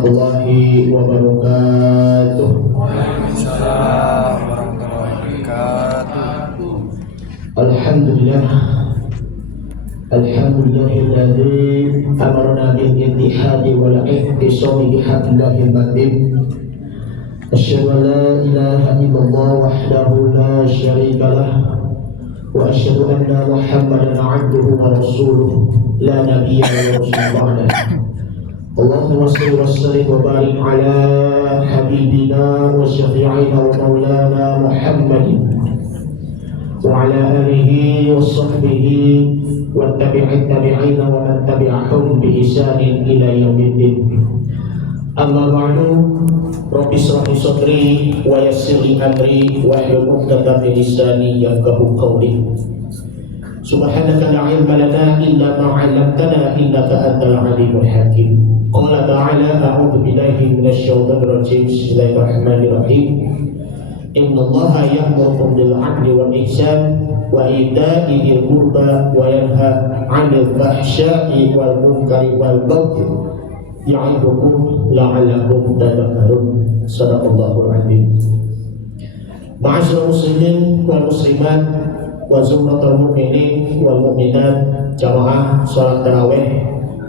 warahmatullahi wabarakatuh. Waalaikumsalam warahmatullahi wabarakatuh. Alhamdulillah, alhamdulillahilladzi amarna bil ittihadi wal ihtisami bihablil matin. Asyhadu an la ilaha illallah wahdahu la syarika lah wa asyhadu anna Muhammadan 'abduhu wa rasuluh la nabiyya wa rasul ba'da. Allahumma shalli wa sallim wa barik ala habibina wa syafi'ina wa maulana Muhammadin wa ala alihi wa sahbihi wa tabi'ina wa man tabi'ahum bi ihsanin ila yaumiddin. Amma ba'du, rabbi shrah li sadri wa yassir li amri wa hlul 'uqdatam min lisani yafqahu qawli. Subhanaka la ilma lana illa ma 'allamtana innaka antal 'alimul hakim. Qala ta'ala a'udzu billahi minasy syaithanir rajim. Bismillahirrahmanirrahim. Innallaha ya'murukum bil 'adli wal ihsan wa ita'i dzil qurba wa yanha 'anil fahsya'i wal munkari wal baghi ya'idukum la'allakum tadhakkarun. Shadaqallahul 'azim. Ma'asyiral muslimin wal muslimat wa zumratul mu'minin wal mu'minat, jamaah salat tarawih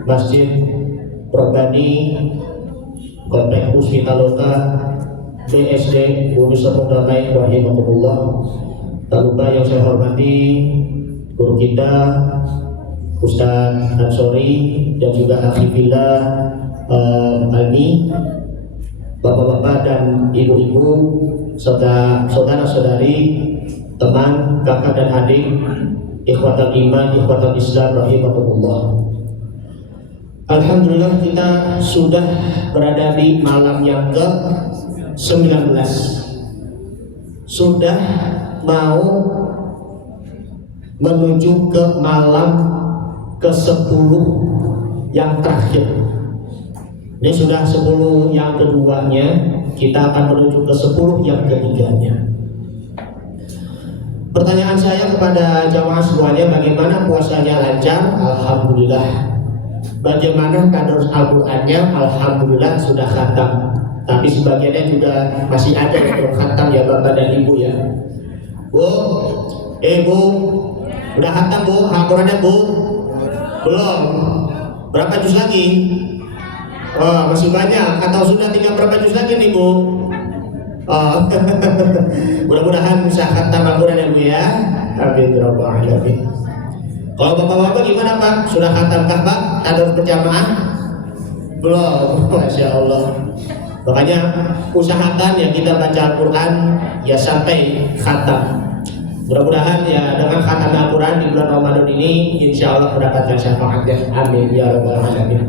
Masjid Robani Komplek Puspitaloka BSD Bumi Serpong Damai rahimahumullah. Tak lupa yang saya hormati guru kita Ustaz Ansori dan juga Akhifillah Almi, bapak-bapak dan ibu-ibu serta saudara-saudari, teman, kakak dan adik, ikhwatal iman, ikhwatal Islam rahimahumullah. Alhamdulillah kita sudah berada di malam yang ke-19. Sudah mau menuju ke malam ke-10 yang terakhir. Ini sudah 10 yang keduanya, kita akan menuju ke 10 yang ketiganya. Pertanyaan saya kepada jamaah semuanya, bagaimana puasanya lancar? Alhamdulillah. Bagaimana tadarus Al-Qur'annya? Alhamdulillah sudah khatam. Tapi sebagiannya juga masih ada yang belum khatam ya Bapak dan Ibu ya. Bu, Bu, udah khatam Bu? Al-Qur'annya Bu? Belum. Berapa juz lagi? Oh, masih banyak. Atau sudah tinggal berapa juz lagi nih Bu? Oh, mudah-mudahan bisa khatam Al-Qur'an ya Bu ya. Amin ya rabbal alamin. Kalau bapak-bapak gimana Pak? Sudah khatamkah Pak? Tadarus berjamaah? Belum. Masya Allah. Makanya usahakan ya kita baca Al-Quran ya sampai khatam. Mudah-mudahan ya dengan khatam Al-Quran di bulan Ramadan ini insya Allah mendapatkan syafaatnya. Amin ya rabbal alamin.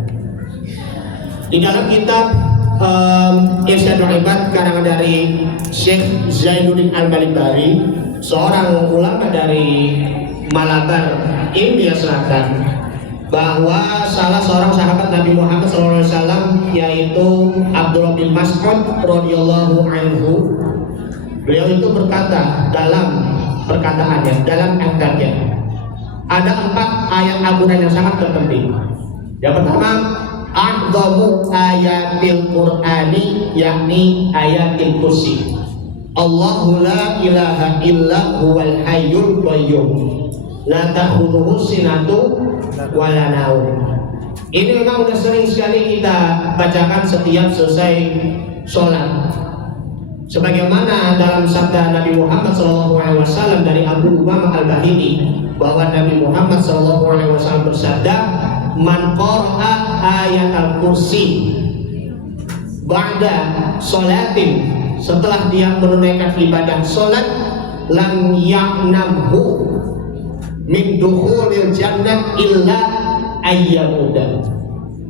Di dalam kitab Irsyadul Ibad karangan dari Syekh Zainuddin Al-Malibari, seorang ulama dari Malabar, India Selatan, bahwa salah seorang sahabat Nabi Muhammad SAW yaitu Abdullah bin Mas'ud radhiyallahu anhu, beliau itu berkata dalam perkataannya, dalam angkatnya, ada 4 ayat Al-Quran yang sangat terpenting. Yang pertama, a'dhamu ayatil Qur'ani, yakni ayatil kursi. Allahu la ilaha illa huwal hayyul qayyum, la ta'khudhuhu sinatu wa la naum. Ini memang sudah sering sekali kita bacakan setiap selesai sholat. Sebagaimana dalam sabda Nabi Muhammad SAW dari Abu Umamah Al-Bahili, bahwa Nabi Muhammad SAW bersabda, man qara'a ayat al-kursi ba'da sholatin, setelah dia menunaikan ibadah sholat, lam ya'namhu min dukhulil jannah illa ayyamudan.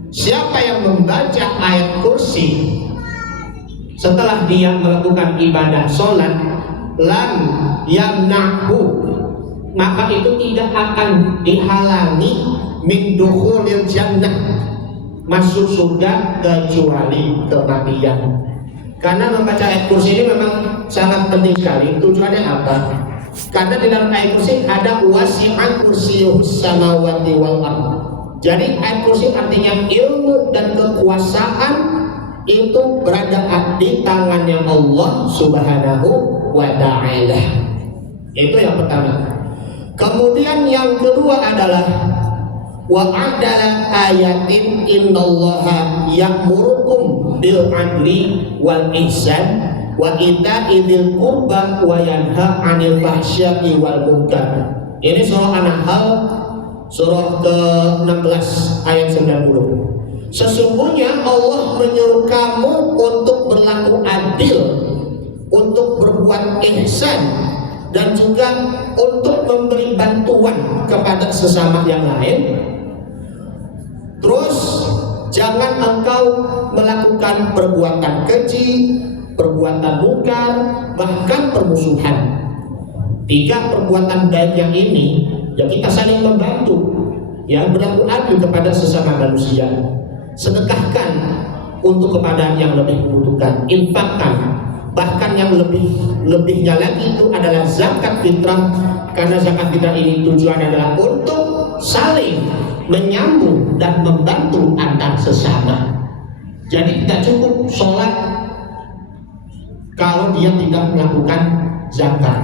Siapa yang membaca ayat kursi setelah dia melakukan ibadah sholat, lam yamna'hu, maka itu tidak akan dihalangi min dukhulil jannah, masuk surga kecuali kematian. Karena membaca ayat kursi ini memang sangat penting sekali. Tujuannya apa? Karena di dalam ayat kursi ada wasi'an kursiyuhus samawati wal ardh. Jadi ayat kursi artinya ilmu dan kekuasaan itu berada di tangannya Allah Subhanahu wa ta'ala. Itu yang pertama. Kemudian yang kedua adalah wa adalah ayatin innallaha ya'murukum bil adli wal ihsan wa ita'i dzil qurba wa yanha 'anil fahsya'i wal munkar. Ini surah An-Nahl surah ke-16 ayat 90. Sesungguhnya Allah menyuruh kamu untuk berlaku adil, untuk berbuat ihsan, dan juga untuk memberi bantuan kepada sesama yang lain. Terus jangan engkau melakukan perbuatan keji, perbuatan mungkar, bahkan permusuhan. 3 perbuatan baik yang ini ya kita saling membantu, ya berlaku adil kepada sesama manusia. Sedekahkan untuk kepada yang lebih membutuhkan, infakkan, bahkan yang lebihnya lagi itu adalah zakat fitrah, karena zakat fitrah ini tujuannya adalah untuk saling menyambung dan membantu antar sesama. Jadi tidak cukup sholat kalau dia tidak melakukan zakat.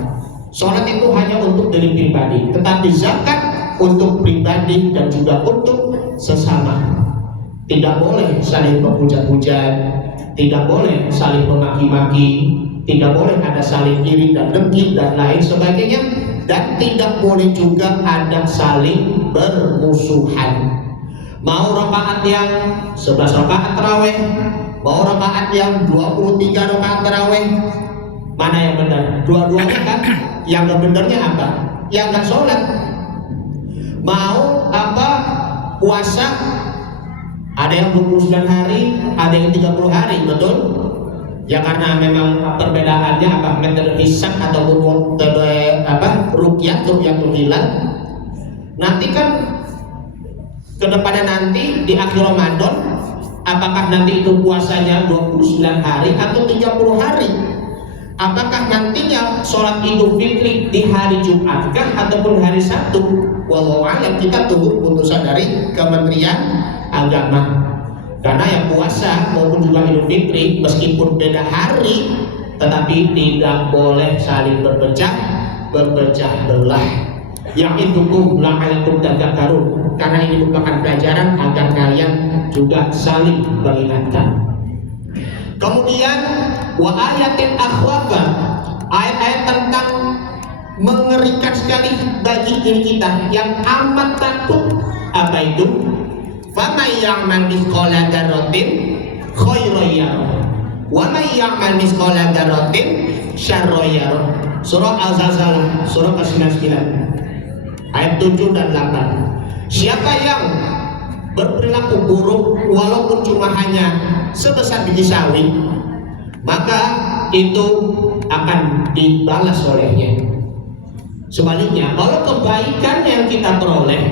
Sholat itu hanya untuk diri pribadi, tetapi zakat untuk pribadi dan juga untuk sesama. Tidak boleh saling menghujat-hujat, tidak boleh saling memaki-maki, tidak boleh ada saling iri dan dengki dan lain sebagainya, dan tidak boleh juga ada saling bermusuhan. Mau rakaat yang 11 rakaat tarawih, mau rakaat yang 23 rakaat tarawih, mana yang benar? Dua-duanya kan? Yang gak benernya apa? Yang gak sholat. Mau apa? Puasa, ada yang 29 hari, ada yang 30 hari, betul? Ya karena memang perbedaannya apa? Metode hisab ataupun metode apa? Ruqyatul hilal. Nanti kan kedepannya nanti di akhir Ramadan, apakah nanti itu puasanya 29 hari atau 30 hari? Apakah nantinya sholat Idul Fitri di hari Jumatkah ataupun hari Sabtu? Wallahu a'lam, kita tunggu putusan dari Kementerian Agama. Karena yang puasa maupun juga Idul Fitri meskipun beda hari, tetapi tidak boleh saling berpecah belah. Yang itu la'alakum tadhakkarun, karena ini merupakan pelajaran agar kalian juga saling mengingatkan. Kemudian wa ayatin akhwafa, ayat-ayat tentang mengerikan sekali bagi diri kita yang amat takut. Apa itu? Faman ya'mal mithqala dzarratin khairan yarah wa man ya'mal mithqala dzarratin syarran yarah. Surah Al-Zalzalah surah ke-99 ayat 7 dan 8. Siapa yang berperilaku buruk walaupun cuma hanya sebesar biji sawi, maka itu akan dibalas olehnya. Sebaliknya, kalau kebaikan yang kita peroleh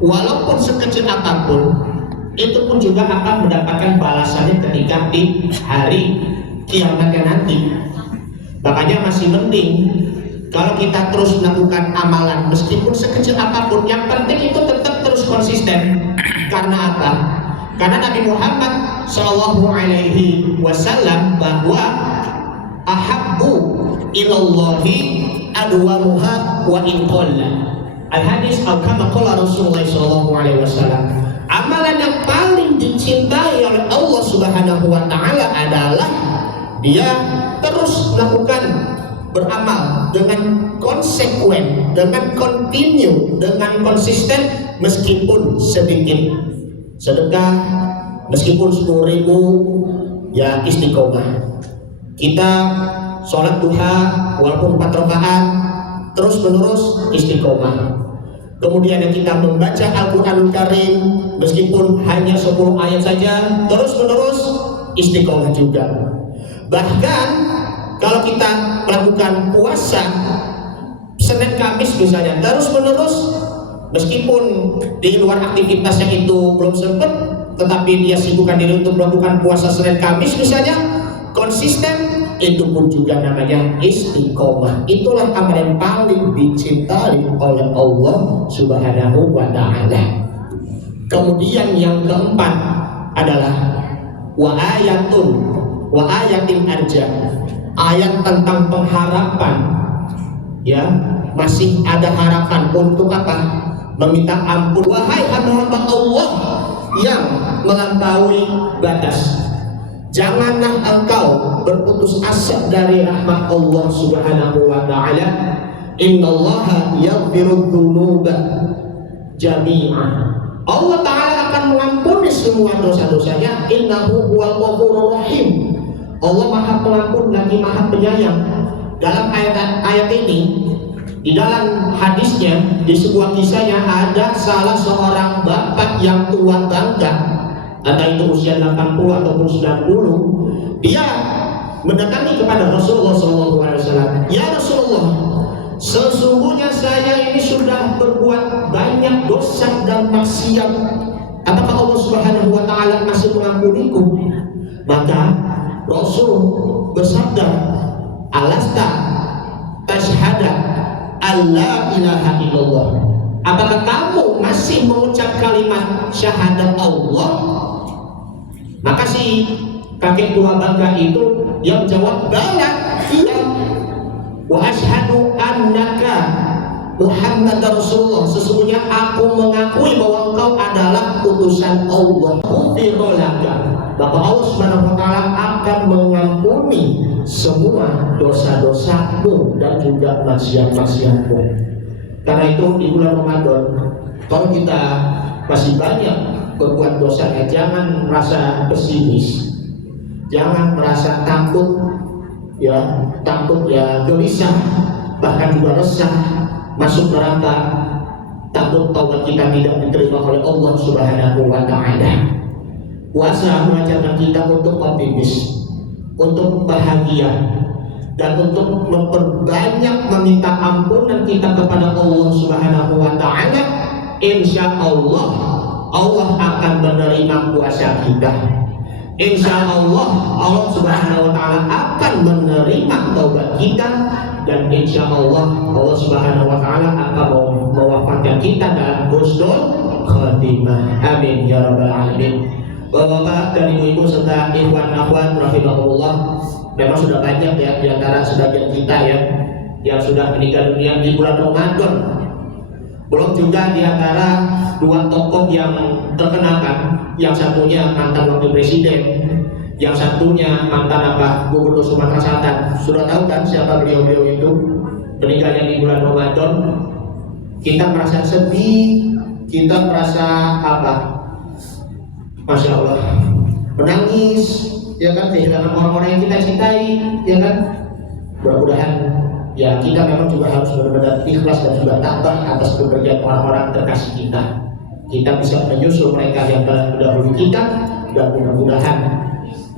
walaupun sekecil apapun, itu pun juga akan mendapatkan balasannya ketika di hari kiamatnya nanti. Makanya masih penting kalau kita terus melakukan amalan meskipun sekecil apapun, yang penting itu tetap terus konsisten. Karena apa? Karena Nabi Muhammad Shallallahu Alaihi Wasallam bahwa ahabbu ilallahi adwamuha wa inqalla. Al-hadis al-kama qala Rasulullah Shallallahu Alaihi Wasallam. Amalan yang paling dicintai oleh Allah Subhanahu Wa Taala adalah dia terus melakukan beramal dengan konsekuen, dengan continue, dengan konsisten meskipun sedikit. Sedekah meskipun 10.000 ya istiqomah. Kita sholat duha walaupun 4 rakaat terus menerus istiqomah. Kemudian yang kita membaca Al-Quranul Karim meskipun hanya 10 ayat saja terus menerus istiqomah juga. Bahkan kalau kita melakukan puasa Senin Kamis misalnya terus menerus, meskipun di luar aktivitasnya itu belum sempat, tetapi dia sibukkan diri untuk melakukan puasa Senin Kamis misalnya, konsisten, itu pun juga namanya istiqomah. Itulah amal yang paling dicintai oleh Allah Subhanahu wa Ta'ala. Kemudian yang keempat adalah wa ayatin arja, ayat tentang pengharapan, ya, masih ada harapan untuk apa? Meminta ampun. Wahai hamba-hamba Allah yang melampaui batas, janganlah engkau berputus asa dari rahmat Allah Subhanahu wa taala. Innallaha yaghfiru dzunuba jami'an. Allah taala akan mengampuni semua dosa-dosanya. Innahu huwal ghafurur rahim. Allah Maha Pengampun lagi Maha Penyayang. Dalam ayat ini, di dalam hadisnya, di sebuah kisahnya ada salah seorang bapak yang tua bangga, entah itu usia 80 ataupun 90, dia mendatangi kepada Rasulullah SAW. Ya Rasulullah, sesungguhnya saya ini sudah berbuat banyak dosa dan maksiat. Apakah Allah Subhanahu wa taala masih mengampuniku? Maka Rasul bersabda, alasta tashhada alla ilaha illallah. Apakah kamu masih mengucap kalimat syahadat Allah? Maka si kakek tua bangga itu yang jawab, bala, iya. Wa asyhadu annaka Muhammadar Rasulullah. Sesungguhnya aku mengakui bahwa engkau adalah utusan Allah. Maka Allah Subhanahu wa taala akan mengampuni semua dosa-dosamu dan juga maksiat-maksiatmu. Karena itu di bulan Ramadan, kalau kita masih banyak berbuat dosa, ya jangan merasa pesimis, jangan merasa takut, ya gelisah, bahkan juga resah, masuk neraka, takut taubat kita tidak diterima oleh Allah Subhanahu wa taala. Puasa mengajarkan kita untuk optimis, untuk bahagia, dan untuk memperbanyak meminta ampunan kita kepada Allah Subhanahu wa taala. Insya Allah akan menerima puasa kita. Insya Allah Subhanahu wa taala akan menerima taubat kita, dan insya Allah Subhanahu wa taala akan mewafatkan kita dalam husnul khatimah. Amin ya rabbal alamin. Bapak-bapak dan ibu-ibu serta ikhwan akhwat rahimakumullah, memang sudah banyak ya di antara sebagian kita ya yang sudah meninggal dunia di bulan Ramadan. Belum juga di antara dua tokoh yang terkenal kan, yang satunya mantan wakil presiden, yang satunya mantan gubernur Sumatera Selatan. Sudah tahu kan siapa beliau-beliau itu? Meninggalnya di bulan Ramadan. Kita merasa sedih, kita merasa Masya Allah, menangis, ya kan, kehilangan orang-orang yang kita cintai, ya kan. Mudah-mudahan ya kita memang juga harus benar-benar ikhlas dan juga tabah atas kepergian orang-orang terkasih kita. Kita bisa menyusul mereka yang telah mendahului kita, dan mudah-mudahan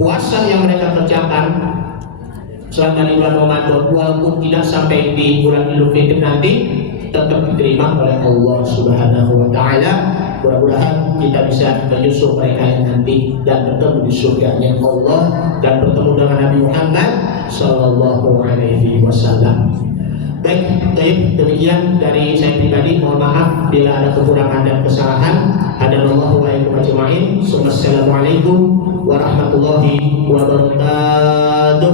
puasa yang mereka kerjakan selama di bulan Ramadan, walaupun tidak sampai di bulan Idul Fitri nanti, tetap diterima oleh Allah Subhanahu wa taala. Mudah-mudahan kita bisa menyusul mereka yang nanti dan bertemu di surganya Allah dan bertemu dengan Nabi Muhammad sallallahu alaihi wasallam. Baik, demikian dari saya pribadi. Mohon maaf bila ada kekurangan dan kesalahan. Hadanallahu wa iyyakum ajma'in. Assalamualaikum warahmatullahi wabarakatuh.